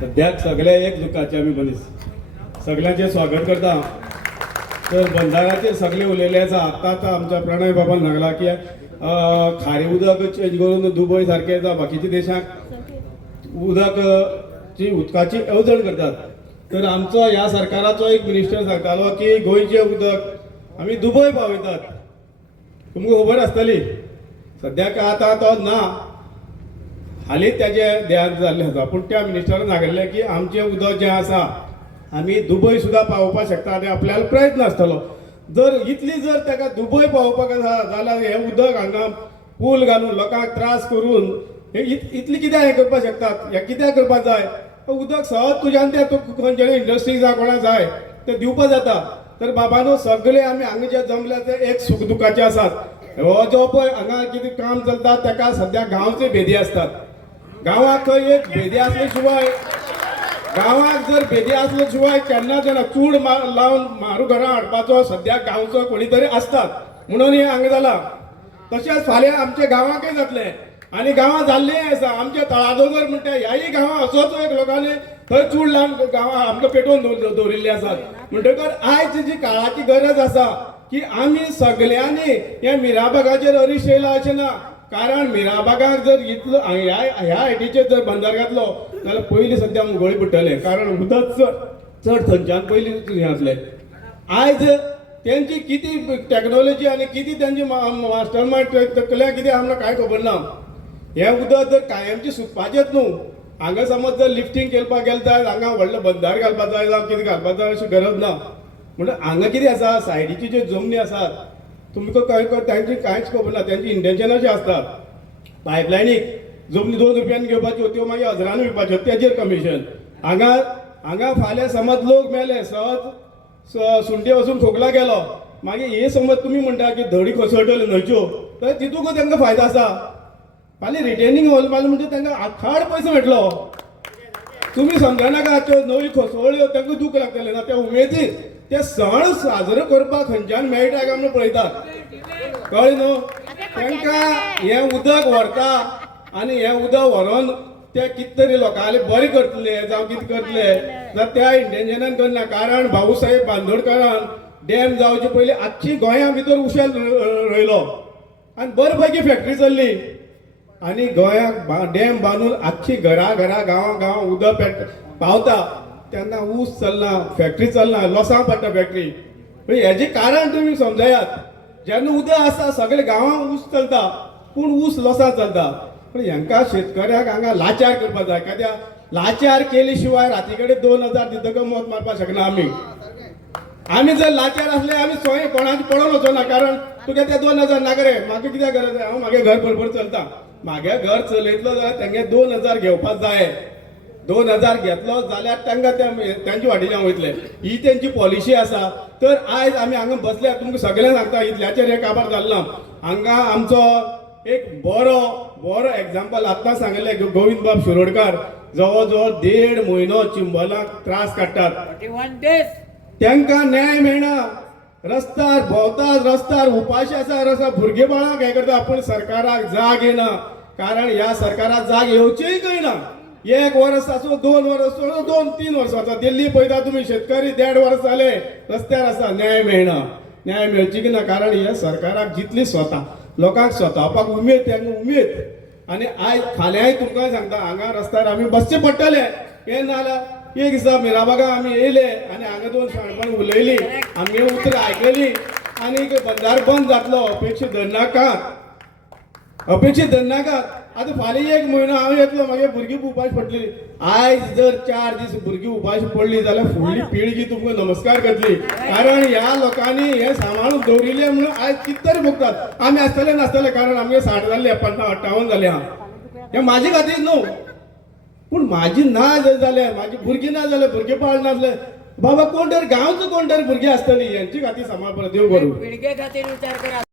सद्याक सगळे एक दुखाचे आमी मनीस सगळ्यांचे स्वागत करता। तर बंधाराचे सगळे उलयले आसा। आतां आमच्या प्रणय बाबान सांगला की खारे उदक चेंज करून दुबय सारखे जावं बाकीच्या देशांक उदक ची उदकाची येवजण करतात। तर आमचो ह्या सरकाराचो एक मिनिस्टर सांगतालो की गोंयचे उदक आमी दुबय पावयतात। तुमकां खबर आसतली सद्याक आतां तो ना, हालींच त्याचे देहांत जाल्लें आसा। पूण त्या मिनिस्टरान सांगिल्लें की आमचें उदक जें आसा आमी दुबय सुद्दां पावोवपाक शकता आनी आपल्याला प्रयत्न आसतलो। जर इतली जर ताका दुबय पावोवपाक आसा जाल्यार हें उदक हांगा पूल घालून लोकांक त्रास करून हे इतली कित्याक हें करपाक शकतात? हें कित्याक करपाक जाय? उदक सहज तुज्यान तें खंयच्या इंडस्ट्रीक जावं कोणाक जाय तें दिवपाक जाता। तर बाबानो सगळे आमी हांगा जे जमले ते एक सुख दुखाचे आसात। हो जो पळय हांगा कितें काम चलता ताका सद्या गांवचे भेदी आसतात। गांवाक खंय एक भेदी आसले शिवाय गांवाक जर भेदी आसले शिवाय केन्ना जाणा चूड लावन मारू घरां हाडपाचो सद्या गांवचो कोणी तरी आसतात म्हणून हे हांगा जाला। तशेंच फाल्यां आमच्या गांवांकय जातलें आनी गांवां जाल्लें आसा। आमचे तळादोगर म्हणटा ह्याय गांवां असोच एक लोकांनी थंय चूड लावन गांवां आमकां पेटोवन दवरिल्ले आसात। म्हणटकर आयज जी काळाची गरज आसा की आमी सगळ्यांनी हे मिराबागाचेर अरीस येयला अशें ना। कारण मिराबागाक जर इतलो ह्या हायटीचेर जर बंदार घातलो जाल्यार पयलीं सद्या गळी पडटलें। कारण उदक चड थंयच्यान पयलीं हें आसलें। आयज तेंची किती टॅक्नॉलॉजी आनी किती तेंची मास्टर मायंड तकल्या कितें आमकां कांय खबर ना। हें उदक जर कायमची सुकपाचेंच न्हू, हांगा समज जर लिफ्टिंग करपाक गेले जायत हांगा व्हडले बंदार घालपाक जाय जावं कितें घालपाक जाय अशी गरज ना। म्हणल्यार हांगा कितें आसा सायडीची ज्यो जमनी आसात तुमकां तांची कांयच खबर ना। तेंची इंटेन्शन अशें आसतात पायपलायनीक जमनी 2 रुपयान घेवपाच्यो त्यो मागीर हजरान विकपाच्यो तेजेर कमिशन। हांगा फाल्यां समज लोक मेले सहज सुंडी वचून खोकला गेलो मागीर हे समज तुमी म्हणटा की धडी कोसळटल्यो न्हंयच्यो तर तितूंक तांकां फायदो आसा। फाल्यां रिटेनिंग वॉल मारले म्हणजे तांकां आखाड पयसो मेळटलो। तुमी समजनाका त्यो न्हंयो कोसळ्ळ्यो तांकां दूख लागतलें ना। त्या उमेदीन ते सण साजरो करपाक खंयच्यान मेळटा काय आमी पळयतात कळ्ळें न्हू। तांकां हें उदक व्हरता आनी हें उदक व्हरोन ते कितें तरी लोकांले बरें करतले जावं कितें करतले जाल्यार त्या इंटेन्शनान करना। कारण भाऊसाहेब बांदोडकरान डॅम जावचे पयलीं आख्खी गोंया भितर उशेल रोयलो आनी बरे पैकी फॅक्टरी चल्ली आनी गोंयाक डॅम बांदून आख्खी घरा गांवां उदक पावता तेन्ना ऊस चलना, फॅक्टरी चलना, लॉसां पडटा फॅक्टरी। हेजें कारण तुमी समजयात। जेन्ना उदक आसा सगळे गांवां ऊस चलता पूण ऊस लॉसां चलता। पण हांकां शेतकऱ्याक हांगा लाचार करपाक जाय। कित्याक लाचार केले शिवाय राती कडेन 2000 दितकच मत मारपाक शकना आमी जर लाचार आसले आमी स्वय कोणाची पडोन वचना। कारण तुका ते 2000 नाका रे म्हाका कित्याक गरज हांव म्हागे घर बरोबर चलता। म्हागे घर चलयतलो जाल्यार तेंगे 2000 घेवपाक जाय। 2000 घेतलो जाल्यार तांकां तेंचे वाटेच्यान वयतले ही तेंची पॉलिसी आसा। तर आयज आमी हांगा बसल्यार तुमकां सगळ्यांक सांगता इतल्याचेर हे काबार जालें ना। हांगा आमचो एक बरो एग्जाम्पल आतां सांगले गोविंद बाब शिरोडकार जवळ जवळ 1.5 म्हयनो चिंबलाक त्रास काडटात। 41 days तांकां न्याय मेळना। रस्त्यार भोंवतात रस्त्यार उपाशी आसा भुरगे बाळांक हें करता पूण सरकाराक जाग येना। कारण ह्या सरकाराक जाग येवचीय कळना। 1 वर्स आसूं 2 वर्स आसूं 2-3 वर्सां आसा। दिल्ली पळयता तुमी शेतकरी 1.5 वर्स जाले रस्त्यार आसा न्याय मेळना। न्याय मेळची ना कारण ह्या सरकाराक जितली स्वता लोकांक स्वतावपाक उमेद तेंका उमेद। आनी आयज फाल्यांय तुमकां सांगता हांगा रस्त्यार आमी बसचें पडटलें। हें नाल्यार एक दिसा मिराबागा आमी येयले आनी हांगा 2 शाणपणां उलयलीं आमी उतरां आयकलीं आनी बंदार बंद जातलो अपेक्षा धरनाकात। आतां फाल्यां 1 म्हयनो हांव येतलो मागे भुरगीं उपाशी पडटली। आयज जर 4 दीस भुरगीं उपाशी पडली जाल्यार फुडली पिळगी तुमकां नमस्कार करतली। कारण ह्या लोकांनी हें सांबाळून दवरिल्लें म्हणून आयज कितें तरी भोगतात। आमी आसतले नासतले कारण आमगे 60 जाल्ले 50-58 जाले आहा। हें म्हाजे खातीर न्हू पूण म्हाजी ना जाले म्हाजी भुरगीं ना जाले भुरगे पाळ नासले बाबा कोण तरी गांवचो कोण तरी भुरगीं आसतलीं हेंची खातीर सांबाळपाक देव बरो पिळगे खातीर विचार करा।